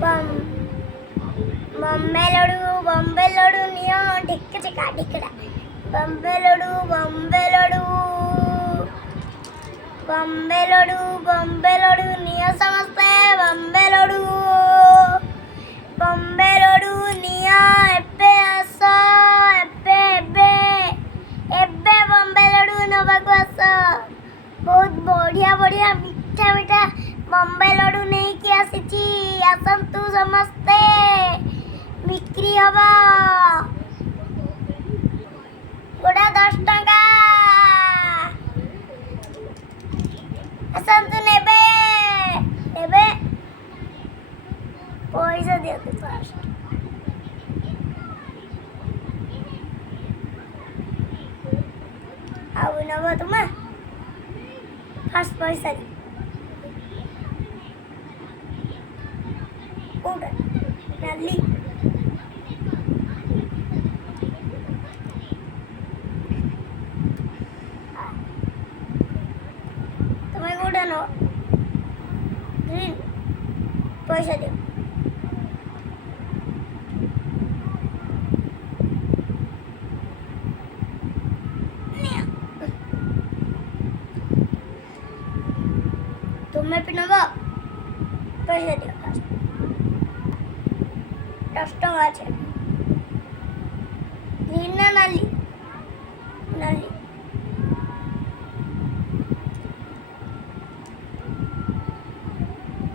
बम Bombay Laddu neo ढिक चिका ढिकड़ा Bombay Laddu neo समस्ते Bombay Laddu neo एबे आस एबे बॉम्बे लड्डू नबाकू आस बहुत बढ़िया मीठा मीठा बॉम्बे लड्डू नहीं कि आसीची आसंतु समस्ते बिक्री हवा गोटा 10 टंका आसंतु नेबे पैसा दियतु फास्ट आउ नब तुम फास्ट पैसा दि कोटा नाली तुम्हें कोटा नो ग्रीन पैसा दियो तुम्हें पिनबो पैसा दियो फास्ट 10 टंका ग्रीन ना नाली